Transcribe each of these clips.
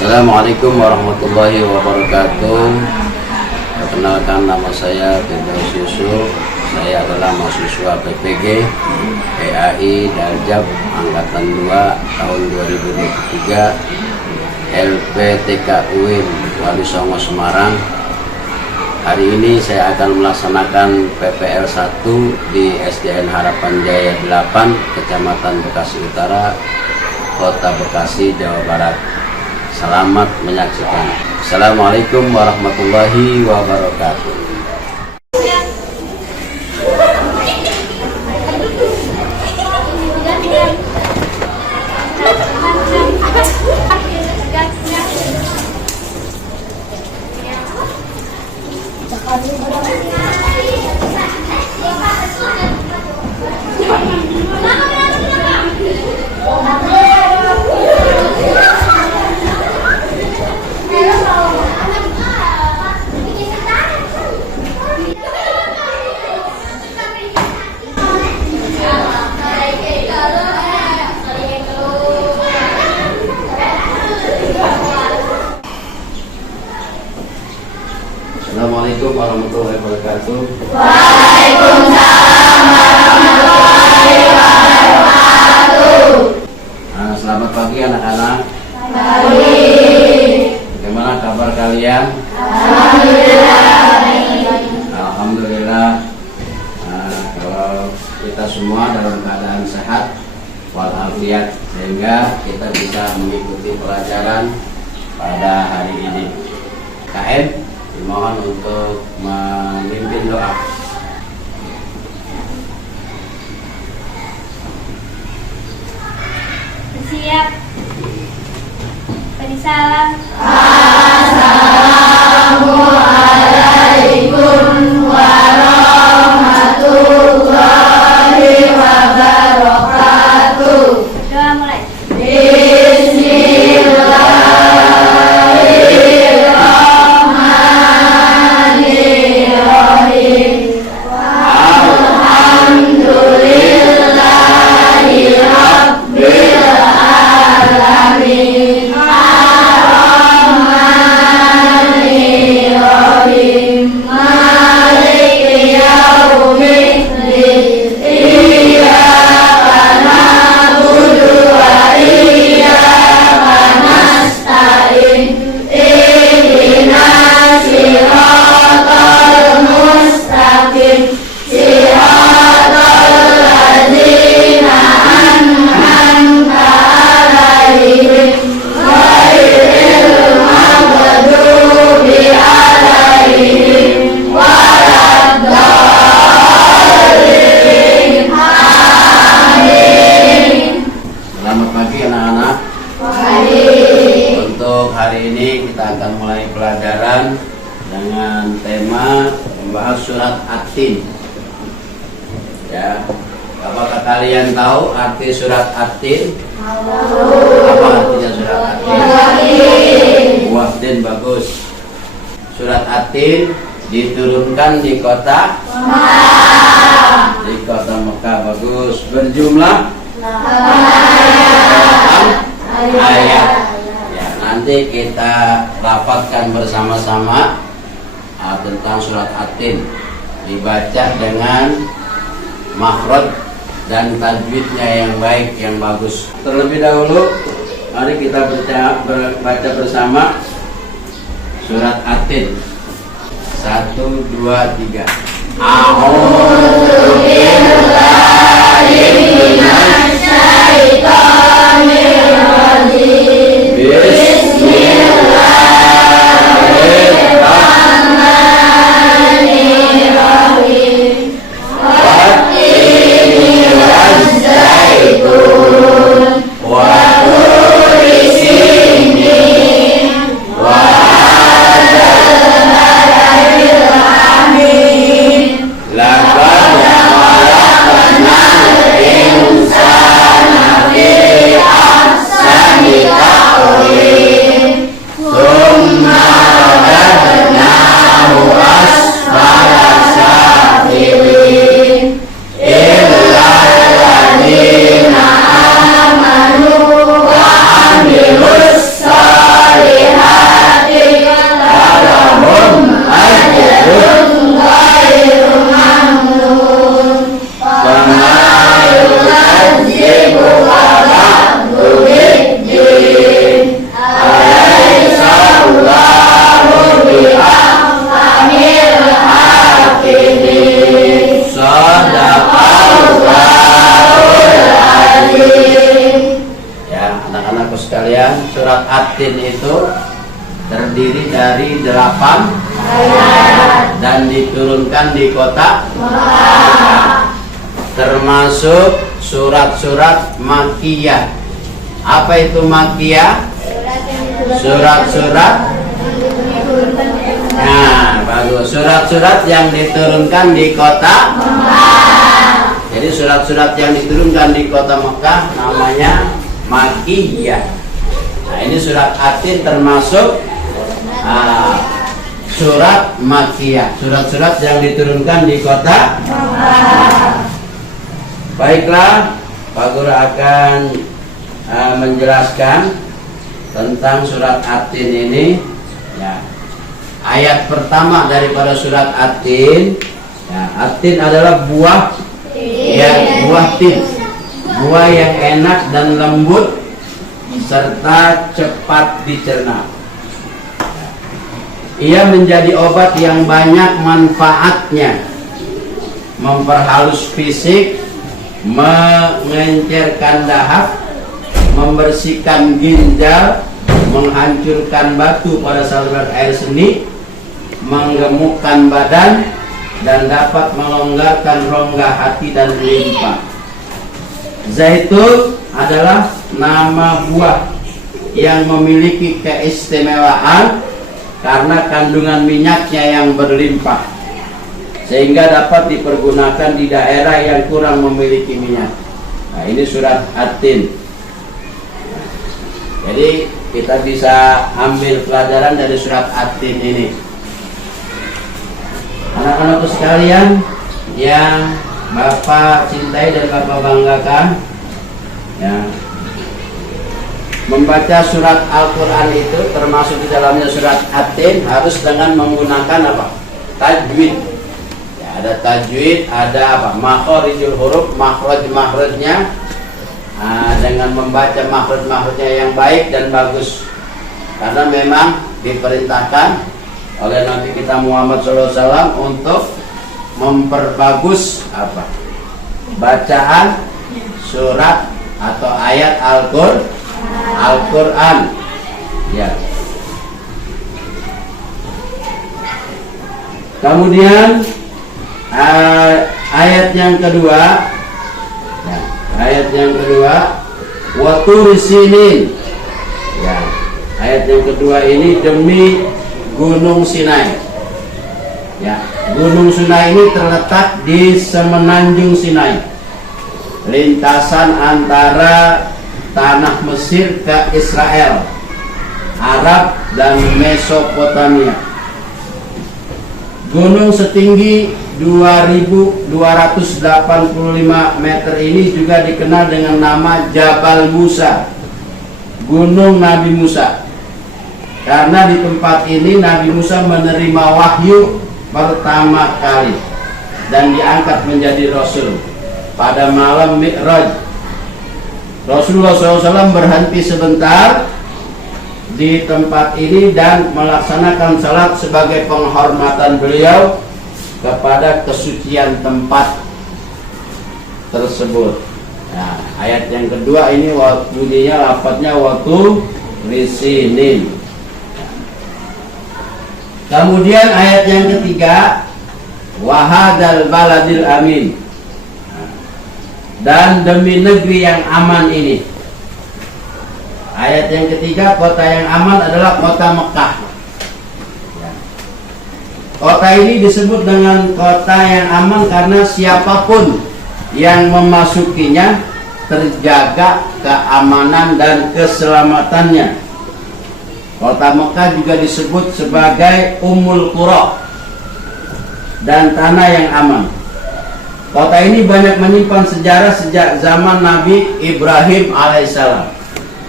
Assalamualaikum warahmatullahi wabarakatuh. Perkenalkan, nama saya Firdaus Yusuf. Saya adalah mahasiswa PPG PAI Daljab Angkatan 2 tahun 2023 LPTK UIN Wali Songo Semarang. Hari ini saya akan melaksanakan PPL 1 di SDN Harapan Jaya 8, Kecamatan Bekasi Utara, Kota Bekasi, Jawa Barat. Selamat menyaksikan. Assalamualaikum warahmatullahi wabarakatuh. Assalamualaikum warahmatullahi wabarakatuh. Waalaikumsalam warahmatullahi wabarakatuh. Selamat pagi anak-anak. Pagi. Bagaimana kabar kalian? Alhamdulillah. Alhamdulillah. Kalau kita semua dalam keadaan sehat walafiat, sehingga kita bisa mengikuti pelajaran pada hari ini. KM dimohon untuk memimpin doa. Siap. Beri salam. Assalamualaikum warahmatullahi wabarakatuh. Doa mulai. Bismillahirrahmanirrahim. Alhamdulillahirabbil alamin. Ar-Rahmanirrahim. Maliki yaumiddin. Iyyaka na'budu wa iyyaka nasta'in. Ihdinas siratal mustaqim. Siratal ladzina an'amta 'alaihim ghairil maghdubi 'alaihim waladdallin. Amin. Selamat pagi anak-anak. Baik. Untuk hari ini kita akan mulai pelajaran dengan tema membahas surat At-Tin. Ya, apakah kalian tahu arti surat At-Tin? Apa artinya surat At-Tin? Wafdin, bagus. Surat At-Tin diturunkan di kota Mekah, bagus. Berjumlah 8 ayat. Ya, nanti kita rapatkan bersama-sama tentang surat At-Tin. Dibaca dengan makhraj dan tajwidnya yang baik, yang bagus. Terlebih dahulu, mari kita baca bersama surat At-Tin. 1, 2, 3. A'udzu billahi minasy syaithanir rajim. Bismillahirrahmanirrahim. Wat-tini waz-zaitun wa turi sinin wa hadzal baladil amin. Laqad Ya, anak-anakku sekalian, surat At-Tin itu terdiri dari 8 ayat dan diturunkan di kota, termasuk surat-surat Makkiyah. Apa itu Makkiyah? Surat-surat, nah bagus, surat-surat yang diturunkan di kota. Jadi surat-surat yang diturunkan di kota Mekah namanya Makkiyah. Nah ini surat At-Tin termasuk surat Makkiyah, surat-surat yang diturunkan di kota. Baiklah, Pak Guru akan menjelaskan tentang surat At-Tin ini. Ya. Ayat pertama daripada surat At-Tin, ya, At-Tin adalah buah, ya, buah tin, buah yang enak dan lembut serta cepat dicerna. Ia menjadi obat yang banyak manfaatnya, memperhalus fisik, mengencerkan dahak, membersihkan ginjal, menghancurkan batu pada saluran air seni, menggemukkan badan, dan dapat melonggarkan rongga hati dan limpa. Zaitun adalah nama buah yang memiliki keistimewaan karena kandungan minyaknya yang berlimpah, sehingga dapat dipergunakan di daerah yang kurang memiliki minyak. Nah, ini surat At-Tin. Jadi kita bisa ambil pelajaran dari surat At-Tin ini. Anak-anakku sekalian yang Bapak cintai dan Bapak banggakan, ya, membaca surat Al-Quran itu termasuk di dalamnya surat At-Tin harus dengan menggunakan apa? Tajwid. Ya, ada tajwid, ada apa? Makharijul huruf, makhraj-makhrajnya. Dengan membaca makhraj-makhrajnya yang baik dan bagus. Karena memang diperintahkan oleh Nabi kita Muhammad SAW untuk memperbagus apa? Bacaan surat atau ayat Al-Quran. Ya. Kemudian ayat yang kedua, ya, ayat yang kedua, wa turi sinin. Ya, ayat yang kedua ini demi Gunung Sinai. Ya, Gunung Sinai ini terletak di semenanjung Sinai, lintasan antara tanah Mesir ke Israel, Arab dan Mesopotamia. Gunung setinggi 2285 meter ini juga dikenal dengan nama Jabal Musa, Gunung Nabi Musa. Karena di tempat ini Nabi Musa menerima wahyu pertama kali dan diangkat menjadi Rasul pada malam Mi'raj. Rasulullah SAW berhenti sebentar di tempat ini dan melaksanakan salat sebagai penghormatan beliau kepada kesucian tempat tersebut. Nah, ayat yang kedua ini bunyinya lafadznya waktu risinin. Kemudian ayat yang ketiga, wahadal baladil amin, dan demi negeri yang aman ini. Ayat yang ketiga, kota yang aman adalah kota Mekah. Kota ini disebut dengan kota yang aman karena siapapun yang memasukinya terjaga keamanan dan keselamatannya. Kota Mekah juga disebut sebagai Ummul Qura dan tanah yang aman. Kota ini banyak menyimpan sejarah sejak zaman Nabi Ibrahim alaihissalam.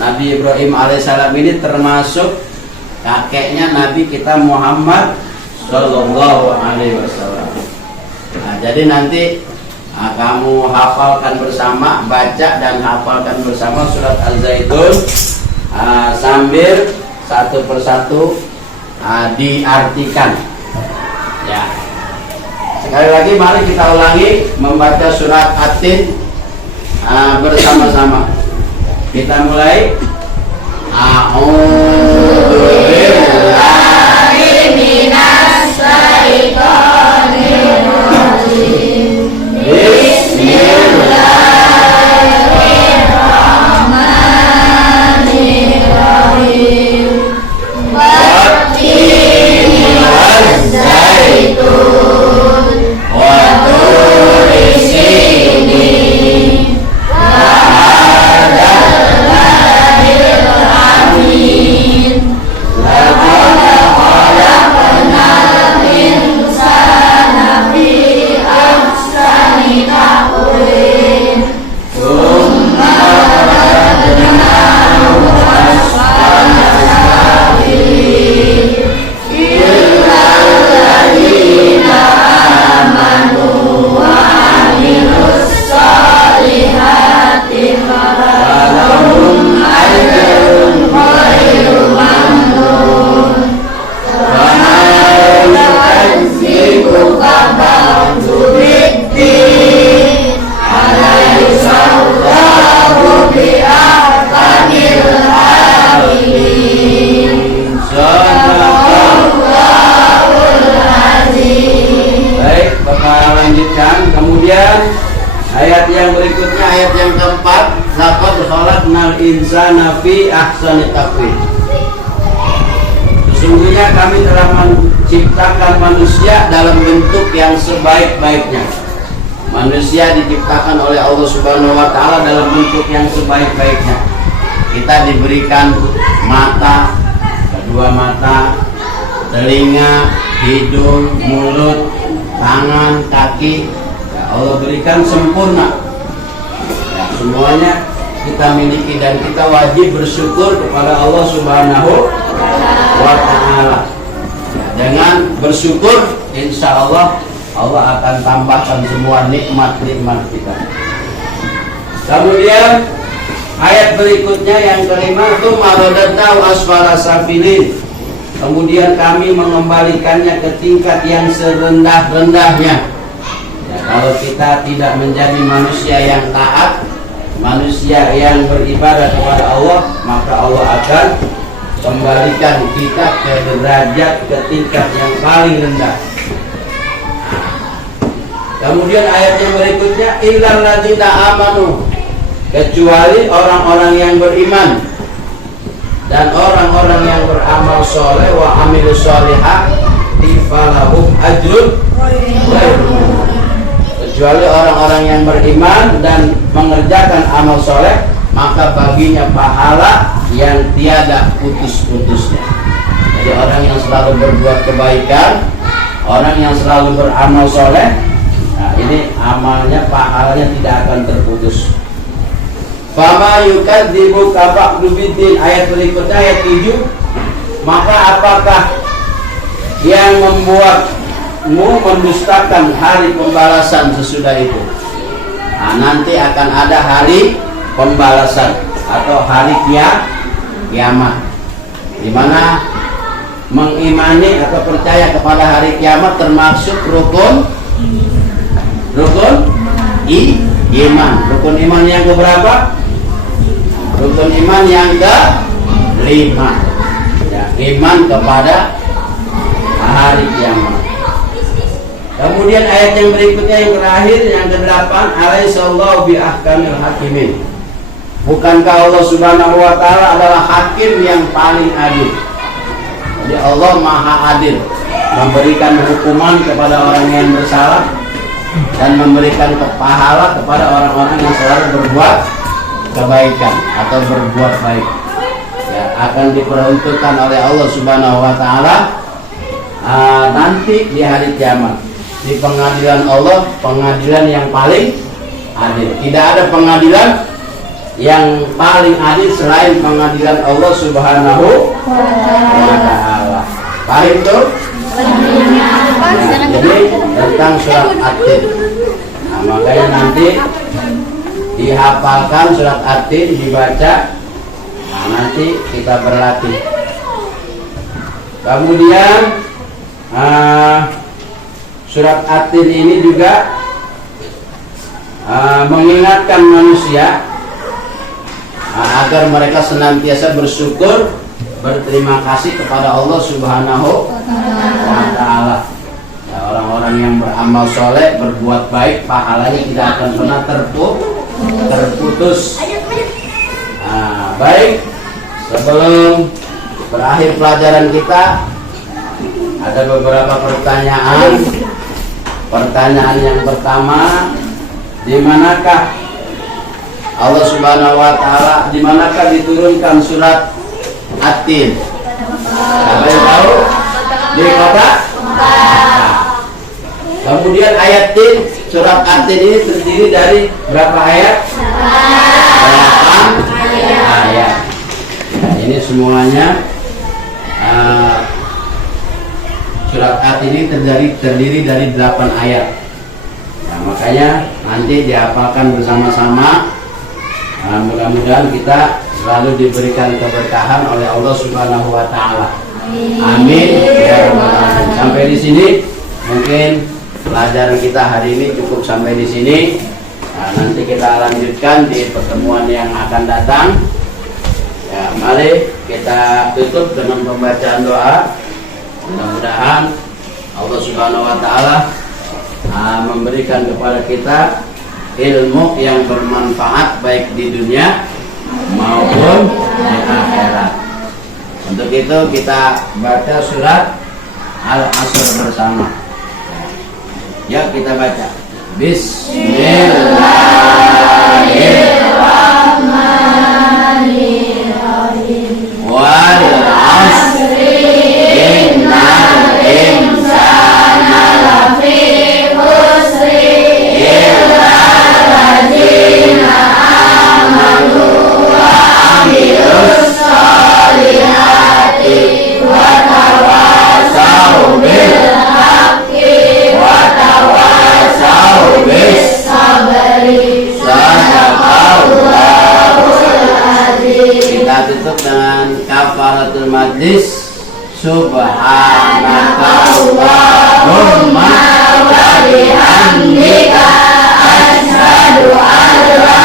Nabi Ibrahim alaihissalam ini termasuk kakeknya Nabi kita Muhammad Sallallahu Alaihi Wasallam. Nah, jadi nanti kamu hafalkan bersama, baca dan hafalkan bersama surat Al-Zaitun sambil satu persatu diartikan. Ya. Sekali lagi mari kita ulangi membaca surat At-Tin bersama-sama. Kita mulai. A'udzubillahi minas syaitonir rajim. Bismillahirrahmanirrahim. Wattini wazzaitun wa turi sinin ayat yang berikutnya, ayat yang keempat, laqad khalaqnal insana fi ahsani taqwim. Sesungguhnya kami telah menciptakan manusia dalam bentuk yang sebaik-baiknya. Manusia diciptakan oleh Allah Subhanahu wa taala dalam bentuk yang sebaik-baiknya. Kita diberikan mata, kedua mata, telinga, hidung, mulut, tangan, kaki. Allah berikan sempurna. Ya, semuanya kita miliki dan kita wajib bersyukur kepada Allah Subhanahu wa taala. Ya, dengan bersyukur, insya Allah Allah akan tambahkan semua nikmat-nikmat kita. Kemudian ayat berikutnya yang kelima, itu marodatahu asfala safilin. Kemudian kami mengembalikannya ke tingkat yang serendah-rendahnya. Kalau kita tidak menjadi manusia yang taat, manusia yang beribadah kepada Allah, maka Allah akan kembalikan kita ke derajat, ke tingkat yang paling rendah. Kemudian ayat yang berikutnya, illal ladzina amanu, kecuali orang-orang yang beriman dan orang-orang yang beramal soleh wa amilus solihah falahum ajrun ghairu mamnun. Kecuali orang-orang yang beriman dan mengerjakan amal soleh, maka baginya pahala yang tiada putus-putusnya. Jadi orang yang selalu berbuat kebaikan, orang yang selalu beramal soleh, nah ini amalnya, pahalanya tidak akan terputus. Fama yukadzibuka ba'du biddin, ayat berikutnya ayat 7. Maka apakah yang membuatmu mendustakan hari pembalasan sesudah itu? Nah, nanti akan ada hari pembalasan atau hari kiamat, di mana mengimani atau percaya kepada hari kiamat termasuk rukun iman. Rukun iman yang keberapa? Rukun iman yang ke-5. Ya, iman kepada hari kiamat. Kemudian ayat yang berikutnya yang terakhir, yang ke-8, alaihissallahu bi ahkamil hakimin. Bukankah Allah Subhanahu wa taala adalah hakim yang paling adil? Jadi Allah Maha Adil, memberikan hukuman kepada orang yang bersalah dan memberikan pahala kepada orang-orang yang selalu berbuat kebaikan atau berbuat baik. Ya, akan diperuntukkan oleh Allah Subhanahu wa taala nanti di hari kiamat. Di pengadilan Allah, pengadilan yang paling adil. Tidak ada pengadilan yang paling adil selain pengadilan Allah Subhanahu wa taala. Paham tuh? Nah, jadi tentang surat At-Tin. Nah, makanya nanti dihafalkan surat At-Tin, dibaca. Nah, nanti kita berlatih. Kemudian surat At-Tin ini juga mengingatkan manusia agar mereka senantiasa bersyukur, berterima kasih kepada Allah Subhanahu wa Ta'ala. Ya, orang-orang yang beramal soleh, berbuat baik, pahalanya tidak akan pernah terputus. Baik, sebelum berakhir pelajaran kita, ada beberapa pertanyaan. Pertanyaan yang pertama, di manakah Allah Subhanahu wa Ta'ala, di manakah diturunkan surat At-Tin? Siapa yang tahu? Di kota? Kemudian ayat Tin, surat At-Tin ini terdiri dari berapa ayat? 8 ayat. Nah, ini semuanya surat At-Tin ini terdiri dari 8 ayat. Nah, makanya nanti dihafalkan bersama-sama. Mudah-mudahan kita selalu diberikan keberkahan oleh Allah Subhanahu wa Ta'ala. Amin. Ya Rabbal Alamin. Sampai di sini mungkin pelajaran kita hari ini cukup sampai di sini. Nah, nanti kita lanjutkan di pertemuan yang akan datang. Ya, mari kita tutup dengan pembacaan doa. Mudah-mudahan Allah Subhanahu wa Ta'ala memberikan kepada kita ilmu yang bermanfaat baik di dunia maupun di akhirat. Untuk itu kita baca surat Al-Asr bersama. Ya, kita baca. Bismillahirrahmanirrahim. Wal 'asri innal insana lafi khusri illa allazina amanu wa amilus solihati wa tawassaw bil haqqi wa tawassaw bis sabri. Sadaqallahul azim. Kita tutup dengan kafaratul majlis. Subhanakallahumma wa bihamdika asyhadu an la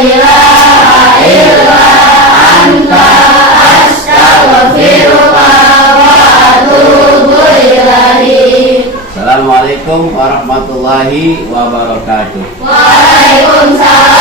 ilaha illa anta astaghfiruka wa atubu ilaik. Assalamualaikum warahmatullahi wabarakatuh. Waalaikumsalam.